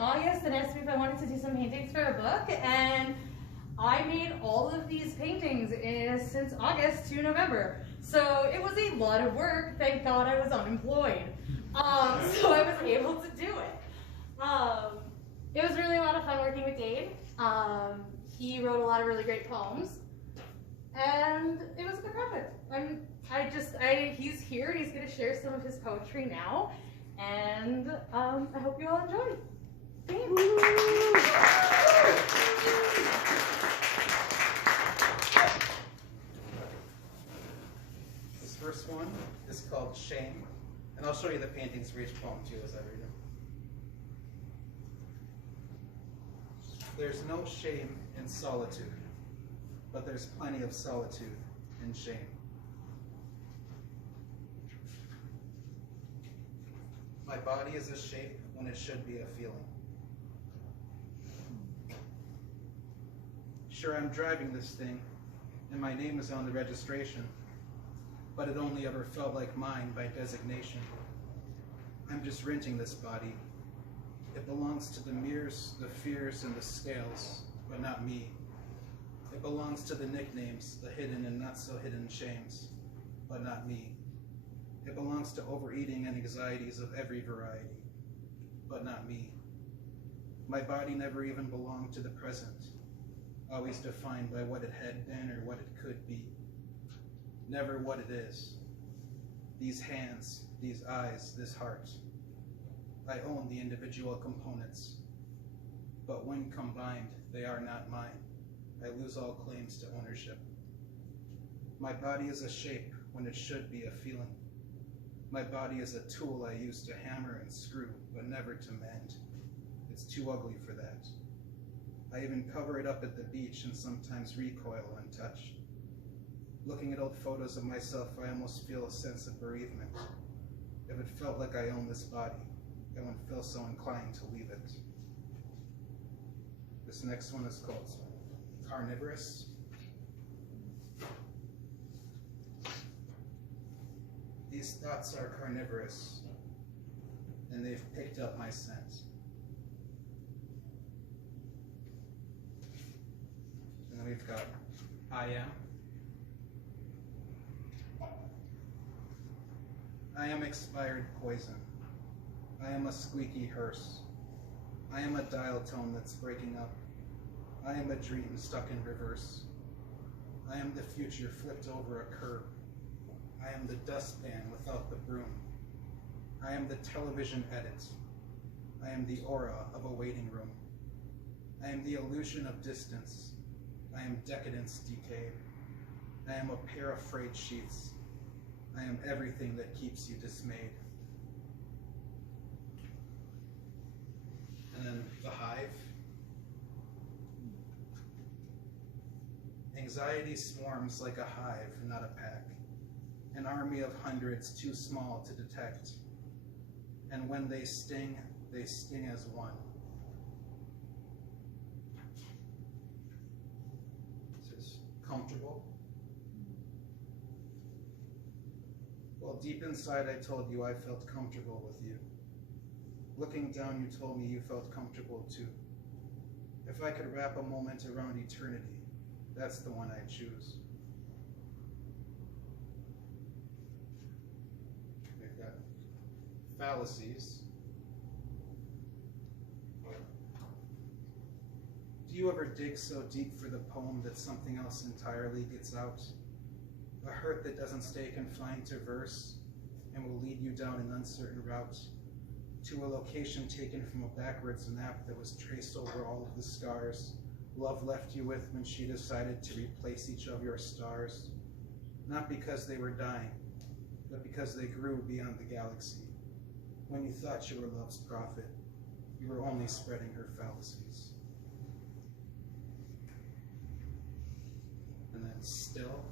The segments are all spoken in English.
August and asked me if I wanted to do some paintings for a book, and I made all of these paintings since August to November. So it was a lot of work. Thank God I was unemployed. So I was able to do it. It was really a lot of fun working with Dane. He wrote a lot of really great poems, and it was a good project. He's here and he's going to share some of his poetry now, and I hope you all enjoy. Thanks. This first one is called Shame, and I'll show you the paintings for each poem too as I read them. There's no shame in solitude, but there's plenty of solitude in shame. My body is a shape when it should be a feeling. Sure, I'm driving this thing, and my name is on the registration, but it only ever felt like mine by designation. I'm just renting this body. It belongs to the mirrors, the fears, and the scales, but not me. It belongs to the nicknames, the hidden and not so hidden shames, but not me. It belongs to overeating and anxieties of every variety, but not me. My body never even belonged to the present, always defined by what it had been or what it could be, never what it is. These hands, these eyes, this heart, I own the individual components, but when combined, they are not mine. I lose all claims to ownership. My body is a shape when it should be a feeling. My body is a tool I use to hammer and screw, but never to mend. It's too ugly for that. I even cover it up at the beach and sometimes recoil untouched. Looking at old photos of myself, I almost feel a sense of bereavement. If it felt like I owned this body, I wouldn't feel so inclined to leave it. This next one is called Carnivorous. These thoughts are carnivorous, and they've picked up my scent. And then we've got I am. I am expired poison. I am a squeaky hearse. I am a dial tone that's breaking up. I am a dream stuck in reverse. I am the future flipped over a curb. I am the dustpan without the broom. I am the television edit. I am the aura of a waiting room. I am the illusion of distance. I am decadence decayed. I am a pair of frayed sheets. I am everything that keeps you dismayed. And then the hive. Anxiety swarms like a hive, not a pack. An army of hundreds too small to detect. And when they sting as one. This is comfortable. Well, deep inside I told you I felt comfortable with you. Looking down, you told me you felt comfortable too. If I could wrap a moment around eternity, that's the one I'd choose. We've got fallacies. Do you ever dig so deep for the poem that something else entirely gets out? A hurt that doesn't stay confined to verse and will lead you down an uncertain route to a location taken from a backwards map that was traced over all of the scars love left you with when she decided to replace each of your stars, not because they were dying, but because they grew beyond the galaxy. When you thought you were love's prophet, you were only spreading her fallacies. And then still.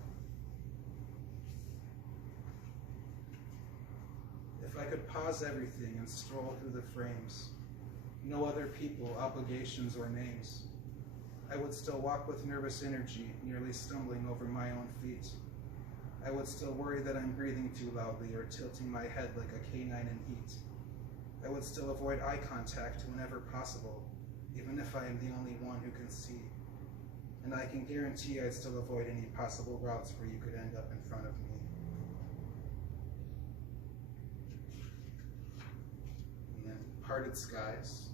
If I could pause everything and stroll through the frames, no other people, obligations, or names, I would still walk with nervous energy, nearly stumbling over my own feet. I would still worry that I'm breathing too loudly or tilting my head like a canine in heat. I would still avoid eye contact whenever possible, even if I am the only one who can see. And I can guarantee I'd still avoid any possible routes where you could end up in front of me. And then parted skies.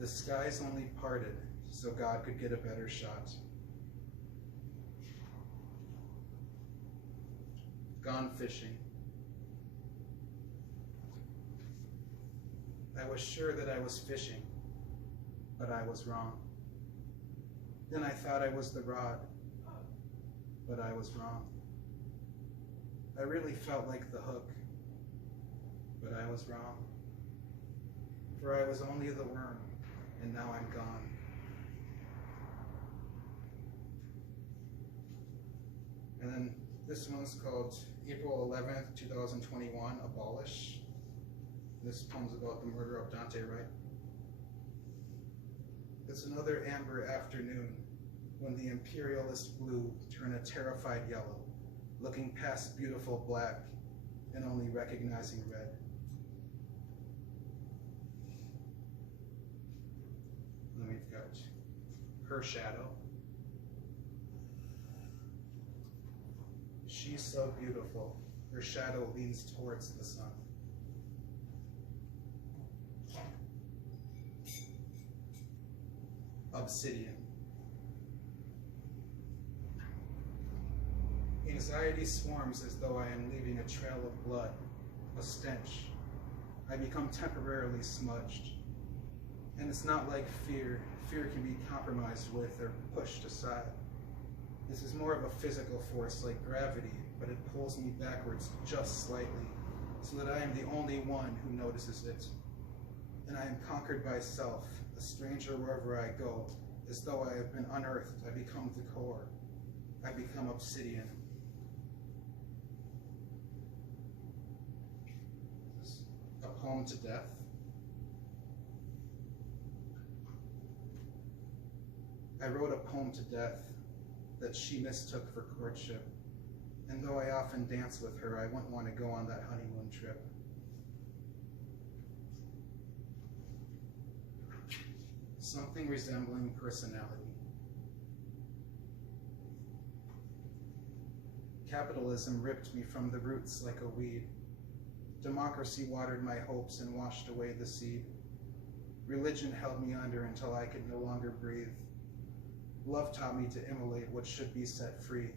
The skies only parted so God could get a better shot. Gone fishing. I was sure that I was fishing, but I was wrong. Then I thought I was the rod, but I was wrong. I really felt like the hook, but I was wrong. For I was only the worm, and now I'm gone. And then this one's called April 11th, 2021, Abolish. This poem's about the murder of Dante, right? It's another amber afternoon when the imperialist blue turned a terrified yellow, looking past beautiful black and only recognizing red. Then we've got her shadow. She's so beautiful, her shadow leans towards the sun. Obsidian. Anxiety swarms as though I am leaving a trail of blood, a stench. I become temporarily smudged. And it's not like fear. Fear can be compromised with or pushed aside. This is more of a physical force like gravity, but it pulls me backwards just slightly so that I am the only one who notices it. And I am conquered by self, a stranger wherever I go. As though I have been unearthed, I become the core. I become obsidian. A poem to death. I wrote a poem to death that she mistook for courtship. And though I often dance with her, I wouldn't want to go on that honeymoon trip. Something resembling personality. Capitalism ripped me from the roots like a weed. Democracy watered my hopes and washed away the seed. Religion held me under until I could no longer breathe. Love taught me to immolate what should be set free.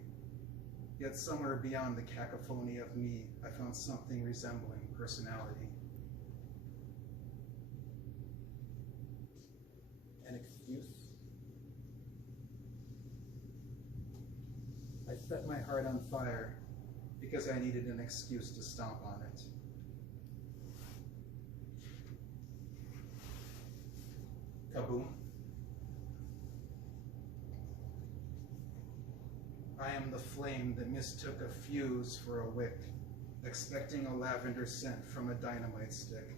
Yet somewhere beyond the cacophony of me, I found something resembling personality. An excuse. I set my heart on fire because I needed an excuse to stomp on it. Kaboom. I am the flame that mistook a fuse for a wick, expecting a lavender scent from a dynamite stick.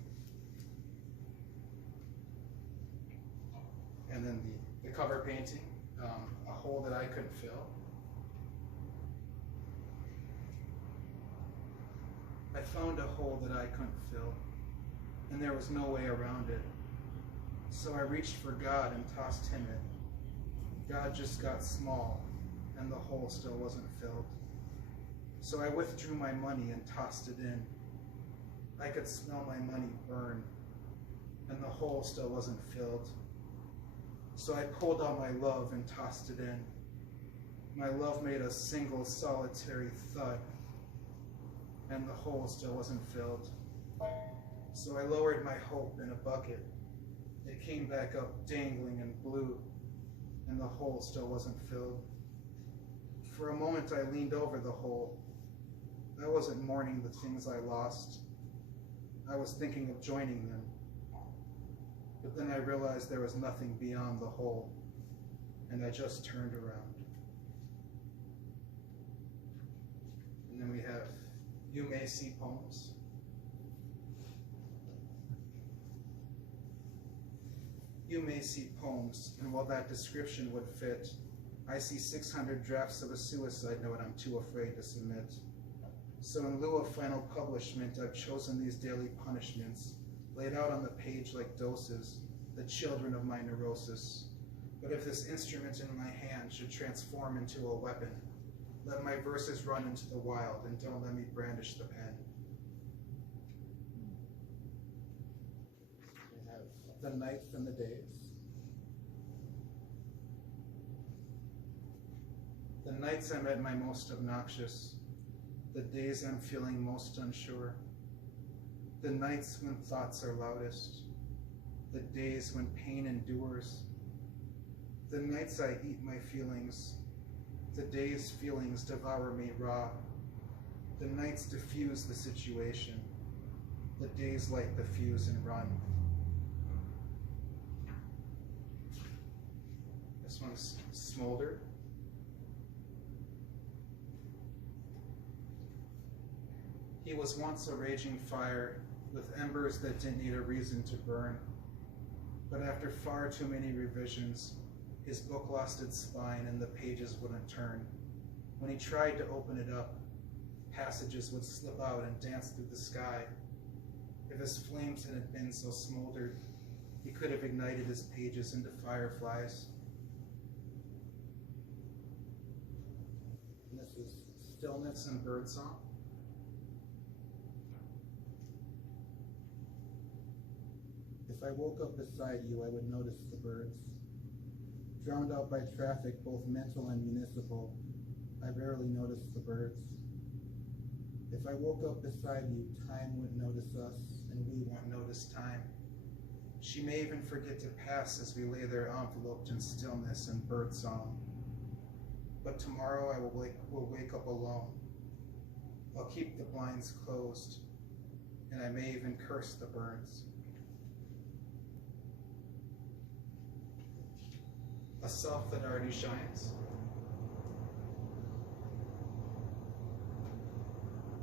And then the cover painting, a hole that I couldn't fill. I found a hole that I couldn't fill, and there was no way around it. So I reached for God and tossed him in. God just got small, and the hole still wasn't filled. So I withdrew my money and tossed it in. I could smell my money burn, and the hole still wasn't filled. So I pulled out my love and tossed it in. My love made a single solitary thud, and the hole still wasn't filled. So I lowered my hope in a bucket. It came back up dangling and blue, and the hole still wasn't filled. For a moment I leaned over the hole. I wasn't mourning the things I lost. I was thinking of joining them. But then I realized there was nothing beyond the hole, and I just turned around. And then we have You May See Poems. You may see poems, and while that description would fit, I see 600 drafts of a suicide note I'm too afraid to submit. So in lieu of final publishment, I've chosen these daily punishments, laid out on the page like doses, the children of my neurosis. But if this instrument in my hand should transform into a weapon, let my verses run into the wild and don't let me brandish the pen. We have the nights and the days. The nights I'm at my most obnoxious, the days I'm feeling most unsure, the nights when thoughts are loudest, the days when pain endures, the nights I eat my feelings, the days feelings devour me raw, the nights diffuse the situation, the days light the fuse and run. This one's smoldered. He was once a raging fire with embers that didn't need a reason to burn. But after far too many revisions, his book lost its spine and the pages wouldn't turn. When he tried to open it up, passages would slip out and dance through the sky. If his flames hadn't been so smoldered, he could have ignited his pages into fireflies. And this is Stillness and Birdsong. If I woke up beside you, I would notice the birds. Drowned out by traffic, both mental and municipal, I rarely notice the birds. If I woke up beside you, time wouldn't notice us, and we won't notice time. She may even forget to pass as we lay there enveloped in stillness and birdsong. But tomorrow I will wake up alone. I'll keep the blinds closed, and I may even curse the birds. A self that already shines.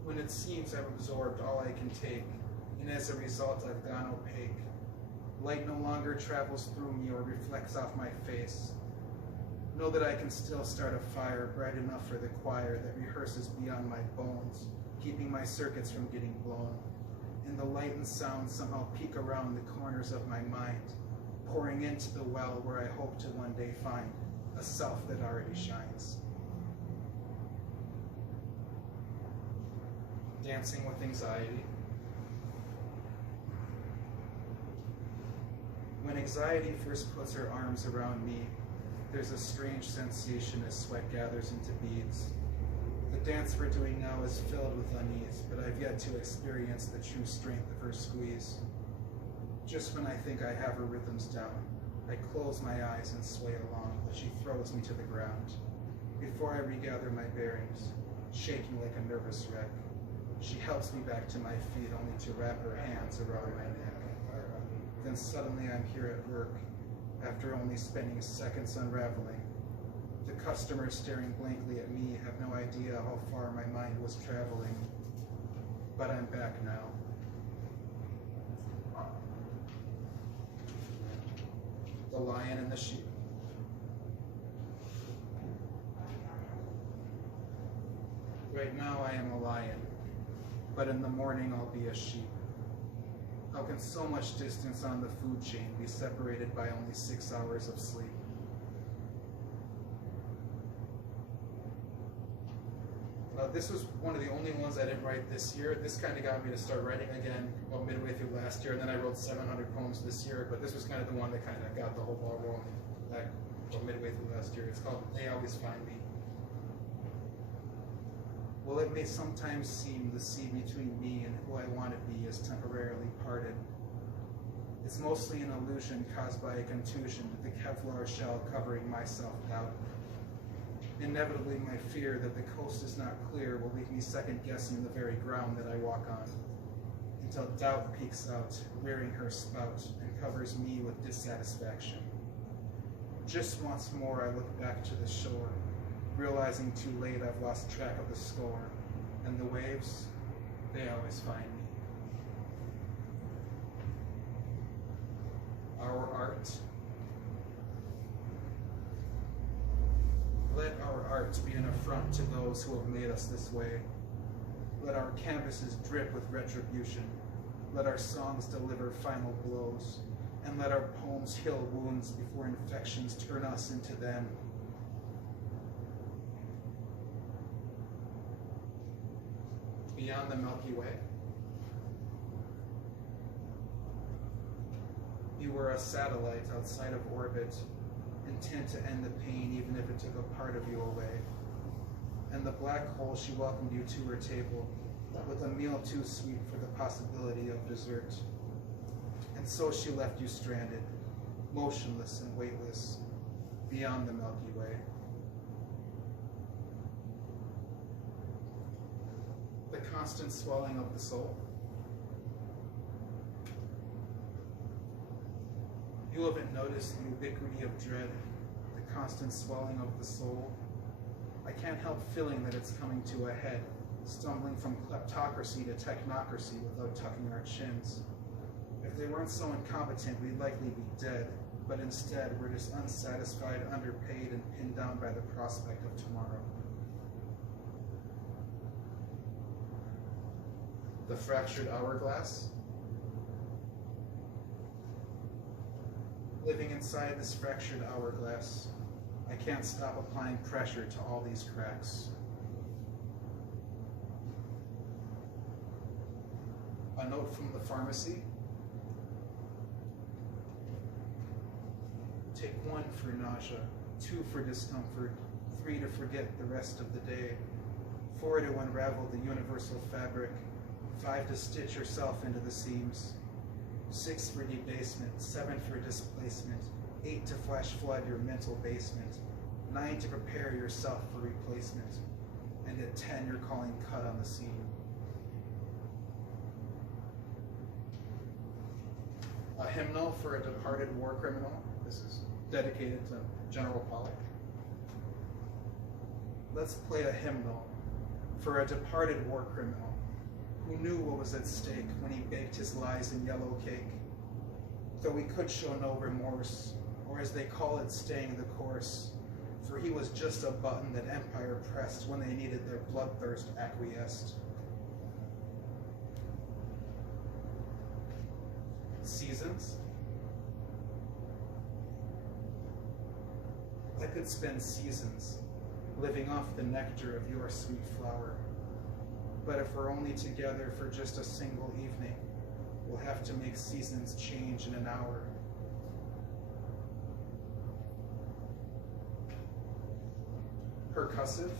When it seems I've absorbed all I can take, and as a result I've gone opaque. Light no longer travels through me or reflects off my face. Know that I can still start a fire bright enough for the choir that rehearses beyond my bones, keeping my circuits from getting blown. And the light and sound somehow peek around the corners of my mind, pouring into the well where I hope to one day find a self that already shines. Dancing with anxiety. When anxiety first puts her arms around me, there's a strange sensation as sweat gathers into beads. The dance we're doing now is filled with unease, but I've yet to experience the true strength of her squeeze. Just when I think I have her rhythms down, I close my eyes and sway along, but she throws me to the ground. Before I regather my bearings, shaking like a nervous wreck, she helps me back to my feet only to wrap her hands around my neck. Then suddenly I'm here at work, after only spending seconds unraveling. The customers staring blankly at me have no idea how far my mind was traveling, but I'm back now. The lion and the sheep. Right now I am a lion, but in the morning I'll be a sheep. How can so much distance on the food chain be separated by only 6 hours of sleep? This was one of the only ones I didn't write this year. This kind of got me to start writing again about midway through last year, and then I wrote 700 poems this year, but this was kind of the one that kind of got the whole ball rolling back about midway through last year. It's called They Always Find Me. Well, it may sometimes seem the sea between me and who I want to be is temporarily parted. It's mostly an illusion caused by a contusion to the Kevlar shell covering my self-doubt. Inevitably, my fear that the coast is not clear will leave me second-guessing the very ground that I walk on, until doubt peeks out, rearing her spout, and covers me with dissatisfaction. Just once more I look back to the shore, realizing too late I've lost track of the score, and the waves, they always find me. Our art. Let our art be an affront to those who have made us this way. Let our canvases drip with retribution. Let our songs deliver final blows. And let our poems heal wounds before infections turn us into them. Beyond the Milky Way, you were a satellite outside of orbit, intent to end the pain even if it took a part of you away. And the black hole, she welcomed you to her table, with a meal too sweet for the possibility of dessert. And so she left you stranded, motionless and weightless, beyond the Milky Way. The constant swelling of the soul. You haven't noticed the ubiquity of dread, the constant swelling of the soul. I can't help feeling that it's coming to a head, stumbling from kleptocracy to technocracy without tucking our chins. If they weren't so incompetent, we'd likely be dead, but instead we're just unsatisfied, underpaid, and pinned down by the prospect of tomorrow. The fractured hourglass. Living inside this fractured hourglass, I can't stop applying pressure to all these cracks. A note from the pharmacy. Take 1 for nausea, 2 for discomfort, 3 to forget the rest of the day, 4 to unravel the universal fabric, 5 to stitch yourself into the seams, 6 for debasement, 7 for displacement, 8 to flash flood your mental basement, 9 to prepare yourself for replacement, and at 10 you're calling cut on the seam. A hymnal for a departed war criminal. This is dedicated to General Pollock. Let's play a hymnal for a departed war criminal who knew what was at stake when he baked his lies in yellow cake. Though he could show no remorse, or as they call it, staying the course, for he was just a button that empire pressed when they needed their bloodthirst acquiesced. Seasons. I could spend seasons living off the nectar of your sweet flower. But if we're only together for just a single evening, we'll have to make seasons change in an hour. Percussive.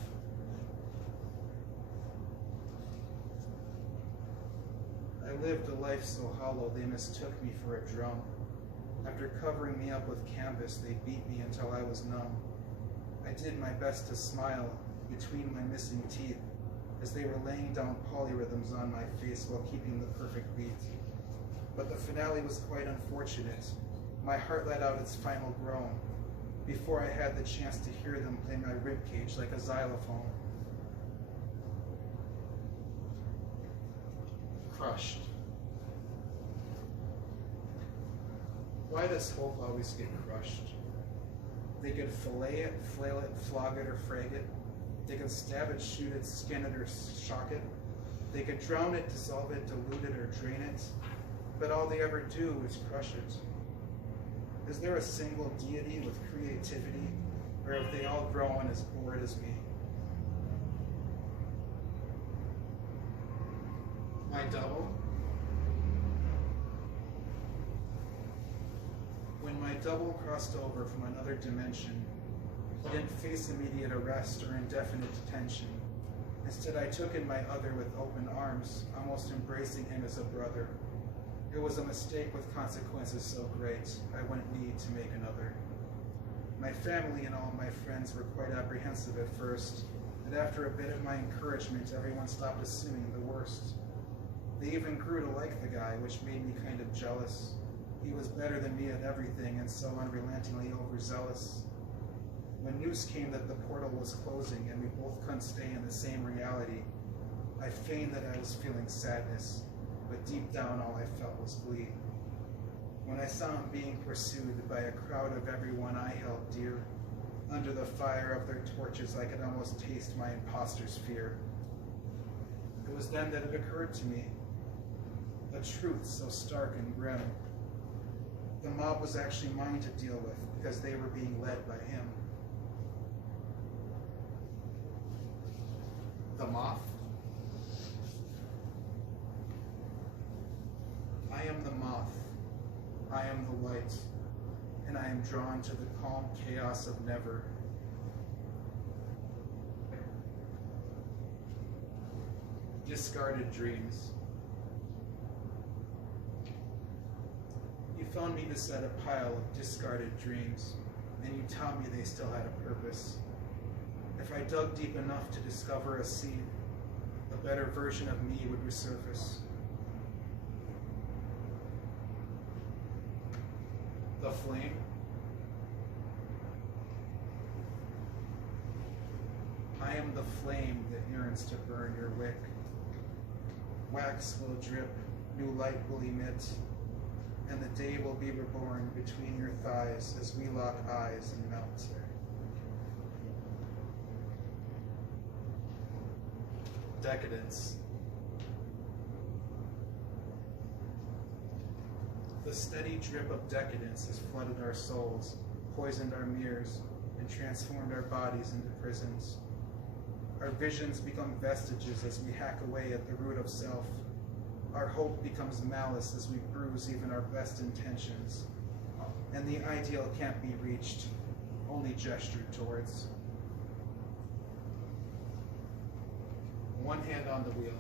I lived a life so hollow they mistook me for a drum. After covering me up with canvas, they beat me until I was numb. I did my best to smile between my missing teeth as they were laying down polyrhythms on my face while keeping the perfect beat. But the finale was quite unfortunate. My heart let out its final groan before I had the chance to hear them play my ribcage like a xylophone. Crushed. Why does hope always get crushed? They could fillet it, flail it, flog it, or frag it. They could stab it, shoot it, skin it, or shock it. They could drown it, dissolve it, dilute it, or drain it. But all they ever do is crush it. Is there a single deity with creativity, or have they all grown as bored as me? My double? When my double crossed over from another dimension, he didn't face immediate arrest or indefinite detention. Instead, I took in my other with open arms, almost embracing him as a brother. It was a mistake with consequences so great, I wouldn't need to make another. My family and all my friends were quite apprehensive at first, but after a bit of my encouragement, everyone stopped assuming the worst. They even grew to like the guy, which made me kind of jealous. He was better than me at everything and so unrelentingly overzealous. When news came that the portal was closing and we both couldn't stay in the same reality, I feigned that I was feeling sadness, but deep down all I felt was glee. When I saw him being pursued by a crowd of everyone I held dear, under the fire of their torches I could almost taste my imposter's fear. It was then that it occurred to me, a truth so stark and grim. The mob was actually mine to deal with because they were being led by him. The Moth. I am the moth, I am the light, and I am drawn to the calm chaos of never. Discarded dreams. You found me beside a pile of discarded dreams, and you tell me they still had a purpose. If I dug deep enough to discover a seed, a better version of me would resurface. The flame. I am the flame that yearns to burn your wick. Wax will drip, new light will emit, and the day will be reborn between your thighs as we lock eyes and melt. Decadence. The steady drip of decadence has flooded our souls, poisoned our mirrors, and transformed our bodies into prisons. Our visions become vestiges as we hack away at the root of self. Our hope becomes malice as we bruise even our best intentions. And the ideal can't be reached, only gestured towards. One hand on the wheel.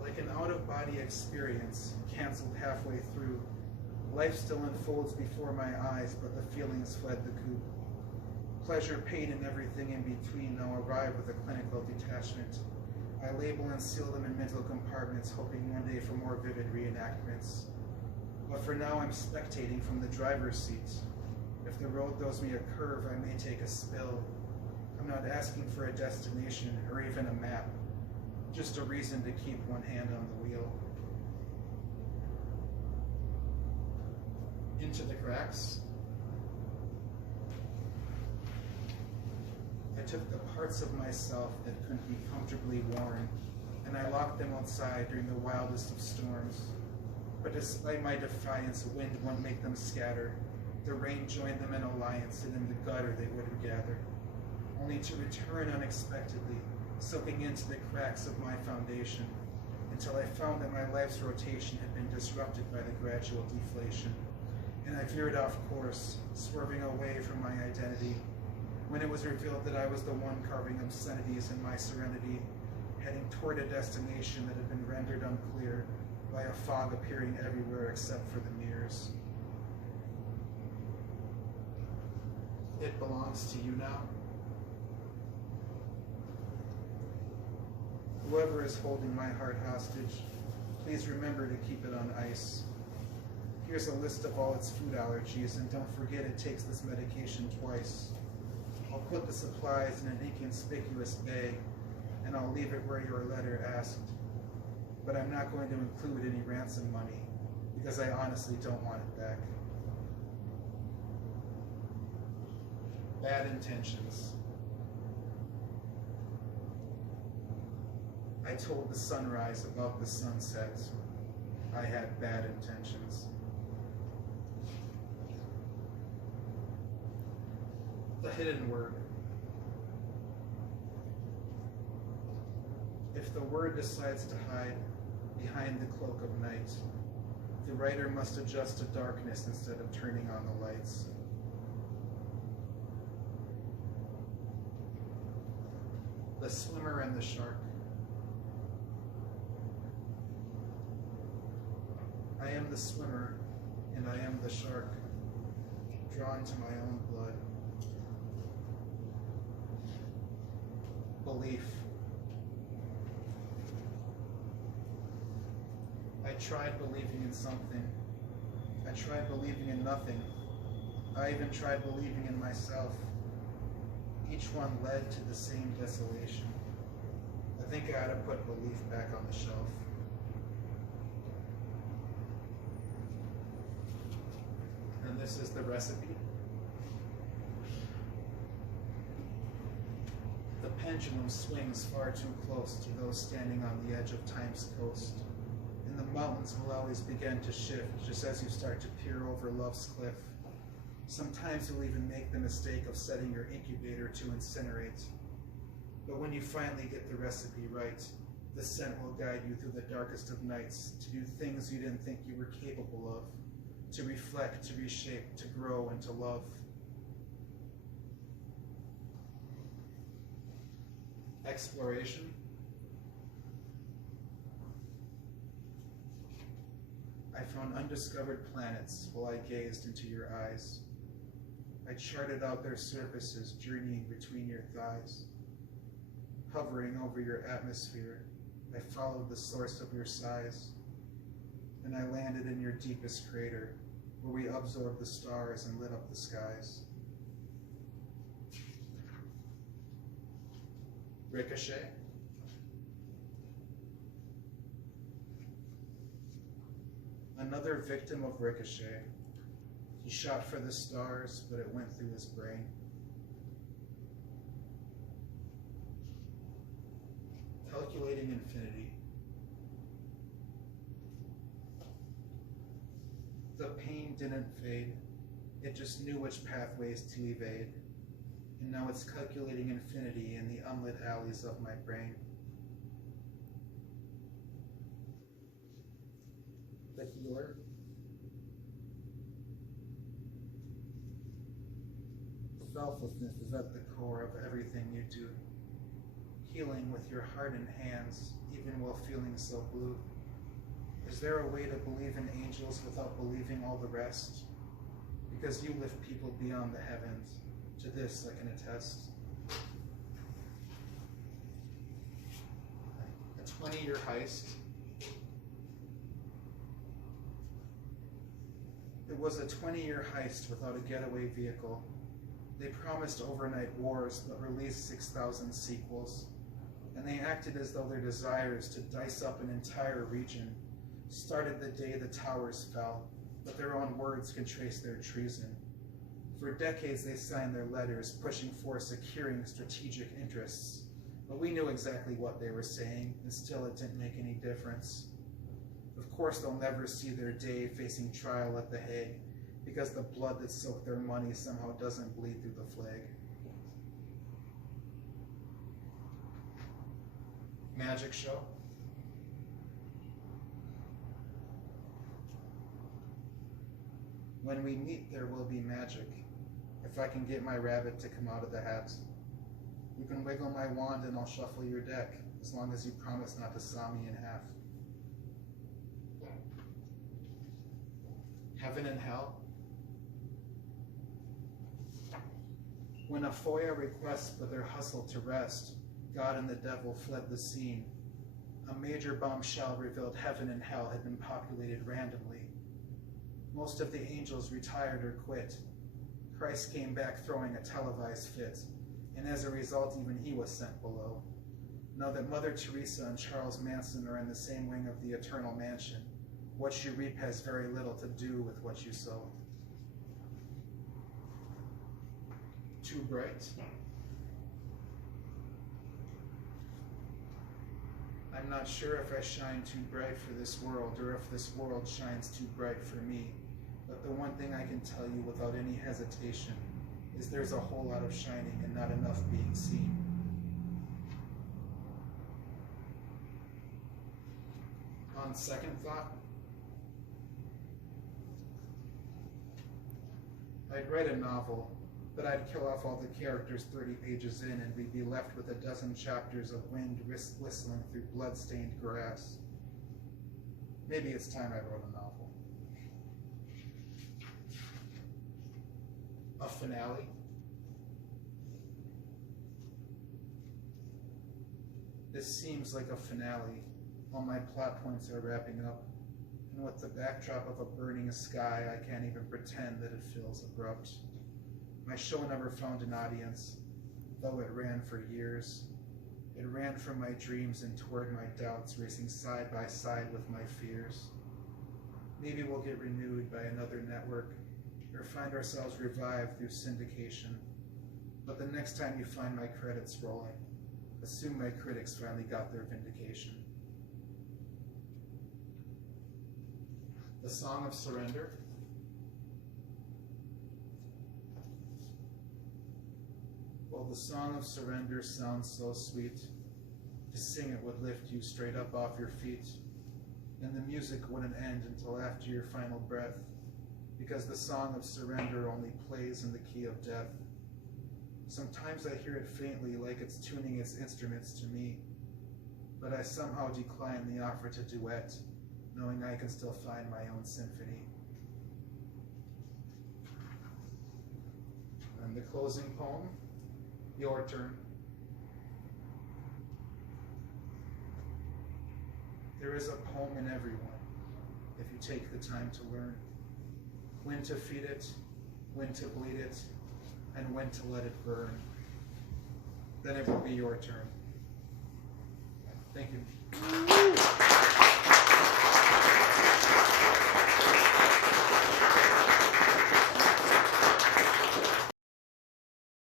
Like an out-of-body experience, canceled halfway through, life still unfolds before my eyes, but the feelings fled the coop. Pleasure, pain, and everything in between now arrive with a clinical detachment. I label and seal them in mental compartments, hoping one day for more vivid reenactments. But for now, I'm spectating from the driver's seat. If the road throws me a curve, I may take a spill. I'm not asking for a destination or even a map, just a reason to keep one hand on the wheel. Into the cracks. I took the parts of myself that couldn't be comfortably worn, and I locked them outside during the wildest of storms. But despite my defiance, wind won't make them scatter. The rain joined them in alliance, and in the gutter they would gather, only to return unexpectedly, soaking into the cracks of my foundation, until I found that my life's rotation had been disrupted by the gradual deflation, and I veered off course, swerving away from my identity, when it was revealed that I was the one carving obscenities in my serenity, heading toward a destination that had been rendered unclear by a fog appearing everywhere except for the mirrors. It belongs to you now. Whoever is holding my heart hostage, please remember to keep it on ice. Here's a list of all its food allergies, and don't forget it takes this medication twice. I'll put the supplies in an inconspicuous bag, and I'll leave it where your letter asked. But I'm not going to include any ransom money, because I honestly don't want it back. Bad intentions. I told the sunrise above the sunset. I had bad intentions. The hidden word. If the word decides to hide behind the cloak of night, the writer must adjust to darkness instead of turning on the lights. The swimmer and the shark. I am the swimmer, and I am the shark, drawn to my own blood. Belief. I tried believing in something. I tried believing in nothing. I even tried believing in myself. Each one led to the same desolation. I think I ought to put belief back on the shelf. And this is the recipe. The pendulum swings far too close to those standing on the edge of time's coast, and the mountains will always begin to shift just as you start to peer over love's cliff. Sometimes you'll even make the mistake of setting your incubator to incinerate. But when you finally get the recipe right, the scent will guide you through the darkest of nights to do things you didn't think you were capable of, to reflect, to reshape, to grow, and to love. Exploration. I found undiscovered planets while I gazed into your eyes. I charted out their surfaces, journeying between your thighs. Hovering over your atmosphere, I followed the source of your sighs, and I landed in your deepest crater, where we absorbed the stars and lit up the skies. Ricochet. Another victim of Ricochet. He shot for the stars, but it went through his brain. Calculating infinity. The pain didn't fade. It just knew which pathways to evade. And now it's calculating infinity in the unlit alleys of my brain. The healer. Selflessness is at the core of everything you do. Healing with your heart and hands, even while feeling so blue. Is there a way to believe in angels without believing all the rest? Because you lift people beyond the heavens. To this I can attest. A 20-year heist. It was a 20-year heist without a getaway vehicle. They promised overnight wars, but released 6,000 sequels. And they acted as though their desires to dice up an entire region started the day the towers fell, but their own words can trace their treason. For decades they signed their letters, pushing for securing strategic interests. But we knew exactly what they were saying, and still it didn't make any difference. Of course they'll never see their day facing trial at The Hague, because the blood that soaked their money somehow doesn't bleed through the flag. Magic show. When we meet, there will be magic. If I can get my rabbit to come out of the hat. You can wiggle my wand and I'll shuffle your deck, as long as you promise not to saw me in half. Heaven and hell. When a FOIA requests for their hustle to rest, God and the devil fled the scene. A major bombshell revealed heaven and hell had been populated randomly. Most of the angels retired or quit. Christ came back throwing a televised fit, and as a result, even he was sent below. Now that Mother Teresa and Charles Manson are in the same wing of the eternal mansion, what you reap has very little to do with what you sow. Too bright. I'm not sure if I shine too bright for this world or if this world shines too bright for me, but the one thing I can tell you without any hesitation is there's a whole lot of shining and not enough being seen. On second thought, I'd write a novel, but I'd kill off all the characters 30 pages in and we'd be left with a dozen chapters of wind whistling through blood-stained grass. Maybe it's time I wrote a novel. A finale. This seems like a finale. All my plot points are wrapping up, and with the backdrop of a burning sky, I can't even pretend that it feels abrupt. My show never found an audience, though it ran for years. It ran from my dreams and toward my doubts, racing side by side with my fears. Maybe we'll get renewed by another network, or find ourselves revived through syndication. But the next time you find my credits rolling, Assume my critics finally got their vindication. The Song of Surrender. Well, the Song of Surrender sounds so sweet. To sing it would lift you straight up off your feet, and the music wouldn't end until after your final breath, because the Song of Surrender only plays in the key of death. Sometimes I hear it faintly, like it's tuning its instruments to me, but I somehow decline the offer to duet, knowing I can still find my own symphony. And the closing poem, your turn. There is a poem in everyone, if you take the time to learn. When to feed it, when to bleed it, and when to let it burn. Then it will be your turn. Thank you.